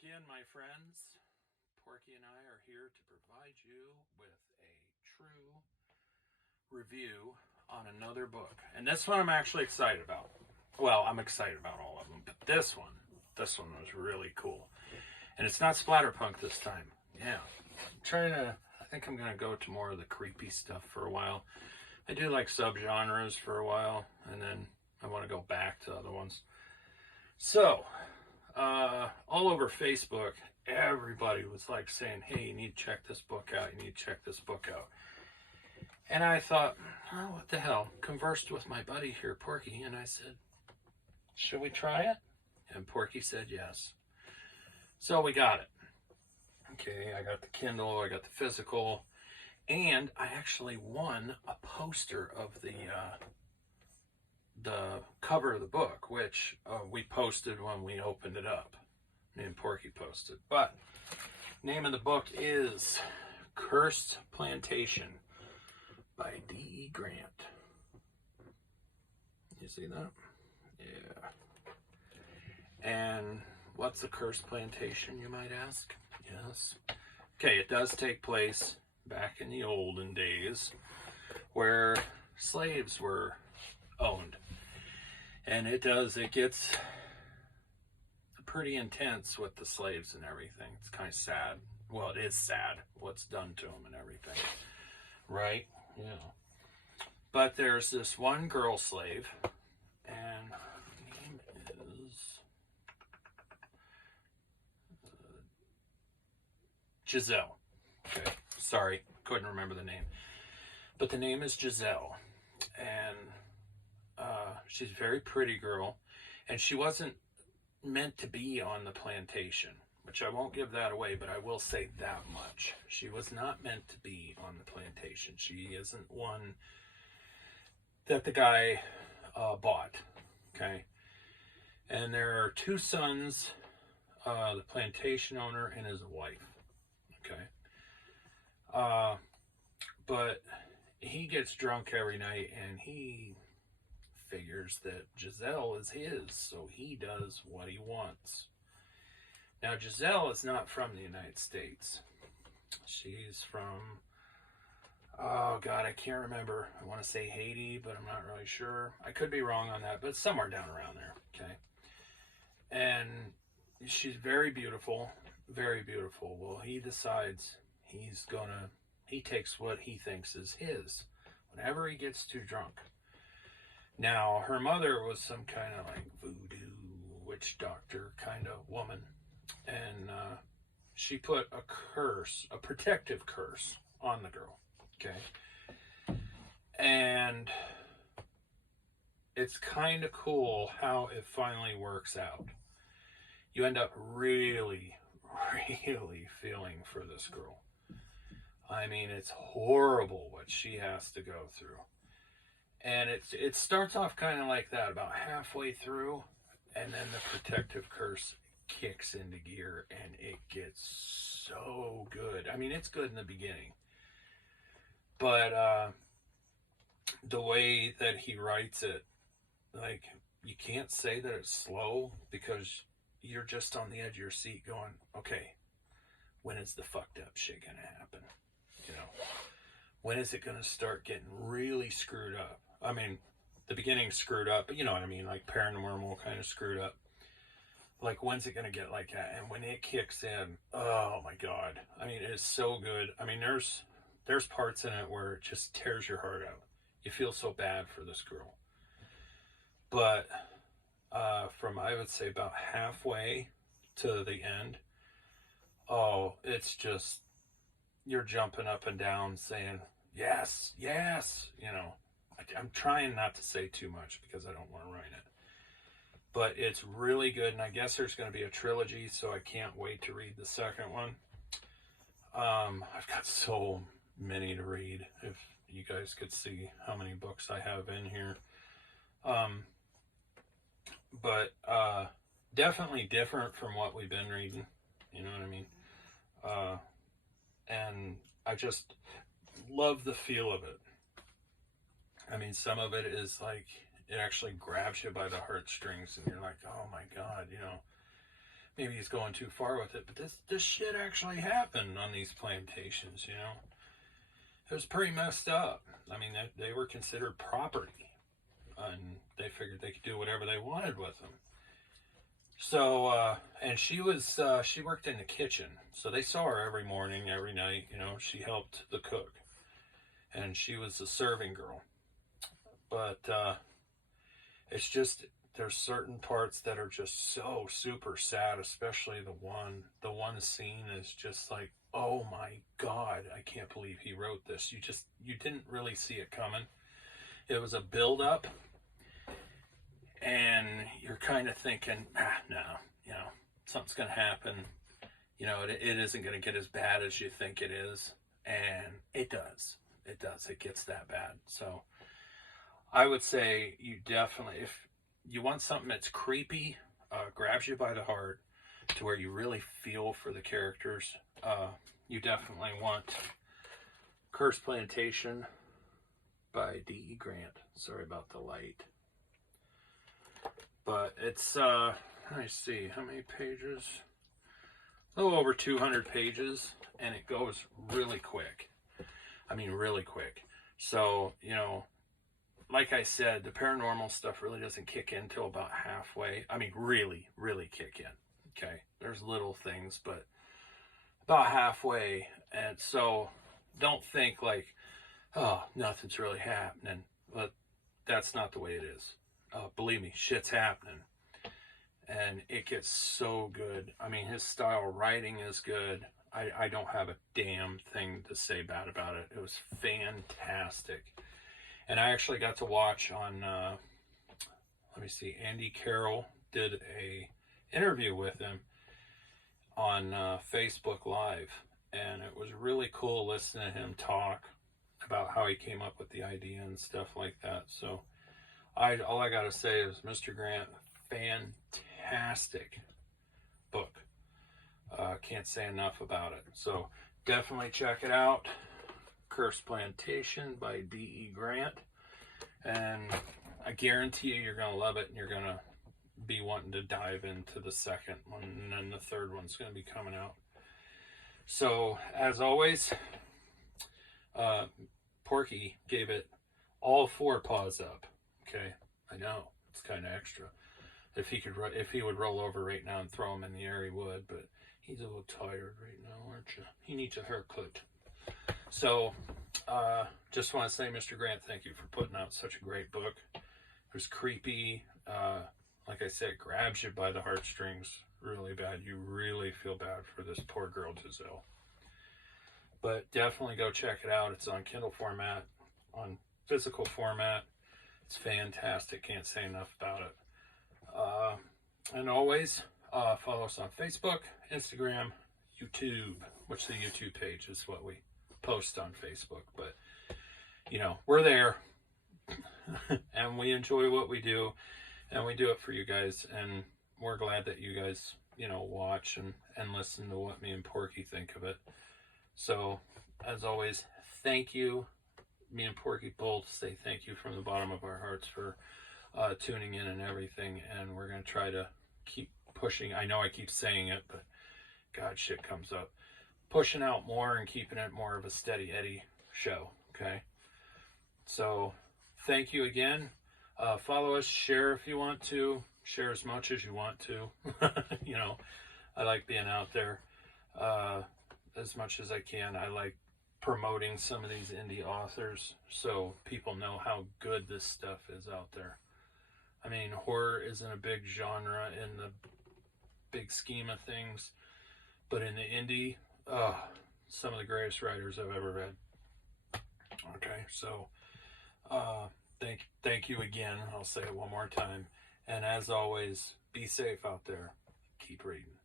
again, my friends. Porky and I are here to provide you with a true review on another book. And this one I'm actually excited about. Well, I'm excited about all of them, but this one was really cool. And it's not splatterpunk this time. Yeah. I think I'm going to go to more of the creepy stuff for a while. I do like subgenres for a while, and then I want to go back to other ones. So, all over Facebook, everybody was like saying, hey, you need to check this book out. You need to check this book out. And I thought, oh, what the hell? Conversed with my buddy here, Porky, and I said, should we try it? And Porky said yes. So we got it. Okay, I got the Kindle, I got the physical, and I actually won a poster of the cover of the book, which we posted when we opened it up. Me and Porky posted. But name of the book is Cursed Plantation by D.E. Grant. You see that? Yeah. And what's a cursed plantation, you might ask? Yes. Okay, it does take place back in the olden days where slaves were owned. And it gets pretty intense with the slaves and everything. It's kind of sad. Well, it is sad what's done to them and everything. Right? Yeah. But there's this one girl slave, and her name is Giselle. Okay, sorry, couldn't remember the name. But the name is Giselle, and she's a very pretty girl, and she wasn't meant to be on the plantation, which I won't give that away, but I will say that much. She was not meant to be on the plantation. She isn't one that the guy bought, okay? And there are two sons, the plantation owner and his wife, okay? But he gets drunk every night, and he figures that Giselle is his, so he does what he wants. Now, Giselle is not from the United States. She's from, oh God, I can't remember. I want to say Haiti, but I'm not really sure. I could be wrong on that, but somewhere down around there, okay? And she's very beautiful, very beautiful. Well, he decides he takes what he thinks is his whenever he gets too drunk. Now, her mother was some kind of like voodoo witch doctor kind of woman. And she put a protective curse on the girl. Okay. And it's kind of cool how it finally works out. You end up really, really feeling for this girl. I mean, it's horrible what she has to go through. And it starts off kind of like that, about halfway through, and then the protective curse kicks into gear, and it gets so good. I mean, it's good in the beginning, but the way that he writes it, like, you can't say that it's slow, because you're just on the edge of your seat going, okay, when is the fucked up shit gonna happen? You know, when is it gonna start getting really screwed up? I mean, the beginning's screwed up, but you know what I mean, like paranormal kind of screwed up. Like, when's it gonna get like that? And when it kicks in, oh my God. I mean, it is so good. I mean, there's parts in it where it just tears your heart out. You feel so bad for this girl. But from, I would say, about halfway to the end, oh, it's just, you're jumping up and down saying, yes, yes, you know. I'm trying not to say too much because I don't want to ruin it. But it's really good, and I guess there's going to be a trilogy, so I can't wait to read the second one. I've got so many to read. If you guys could see how many books I have in here. But definitely different from what we've been reading. You know what I mean? And I just love the feel of it. I mean, some of it is like, it actually grabs you by the heartstrings, and you're like, oh my God, you know. maybe he's going too far with it, but this shit actually happened on these plantations, you know. It was pretty messed up. I mean, they were considered property, and they figured they could do whatever they wanted with them. So, and she worked in the kitchen, so they saw her every morning, every night. You know, she helped the cook, and she was a serving girl. But it's just, there's certain parts that are just so super sad, especially the one scene is just like, oh my God, I can't believe he wrote this. You didn't really see it coming. It was a build up, and you're kind of thinking, no, you know, something's going to happen. You know, it isn't going to get as bad as you think it is. And it does. It does. It gets that bad. So I would say you definitely, if you want something that's creepy, grabs you by the heart to where you really feel for the characters, you definitely want Cursed Plantation by D.E. Grant. Sorry about the light. But it's, let me see, how many pages? A little over 200 pages, and it goes really quick. I mean, really quick. So, you know, like I said, the paranormal stuff really doesn't kick in until about halfway. I mean, really, really kick in. Okay, there's little things, but about halfway. And so don't think like, oh, nothing's really happening. But that's not the way it is. Believe me, shit's happening. And it gets so good. I mean, his style of writing is good. I don't have a damn thing to say bad about it. It was fantastic. And I actually got to watch on, let me see, Andy Carroll did a interview with him on Facebook Live. And it was really cool listening to him talk about how he came up with the idea and stuff like that. So all I got to say is, Mr. Grant, fantastic book. Can't say enough about it. So definitely check it out. Cursed Plantation by D.E. Grant. And I guarantee you're going to love it, and you're going to be wanting to dive into the second one, and then the third one's going to be coming out. So, as always, Porky gave it all 4 paws up. Okay, I know, it's kind of extra. If he would roll over right now and throw them in the air, he would, but he's a little tired right now, aren't you? He needs a haircut. So, just want to say, Mr. Grant, thank you for putting out such a great book. It was creepy. Like I said, grabs you by the heartstrings really bad. You really feel bad for this poor girl, Giselle. But definitely go check it out. It's on Kindle format, on physical format. It's fantastic. Can't say enough about it. And always, follow us on Facebook, Instagram, YouTube, which the YouTube page is what we post on Facebook. But, you know, we're there. And we enjoy what we do. And we do it for you guys. And we're glad that you guys, you know, watch and listen to what me and Porky think of it. So, as always, thank you. Me and Porky both say thank you from the bottom of our hearts for tuning in and everything. And we're going to try to keep pushing. I know I keep saying it, but God, shit comes up. Pushing out more and keeping it more of a steady Eddie show. Okay. So, thank you again. Follow us, share if you want to, share as much as you want to. You know, I like being out there as much as I can. I like promoting some of these indie authors so people know how good this stuff is out there. I mean, horror isn't a big genre in the big scheme of things, but in the indie, some of the greatest writers I've ever read. Okay, so thank you again. I'll say it one more time. And as always, be safe out there. Keep reading.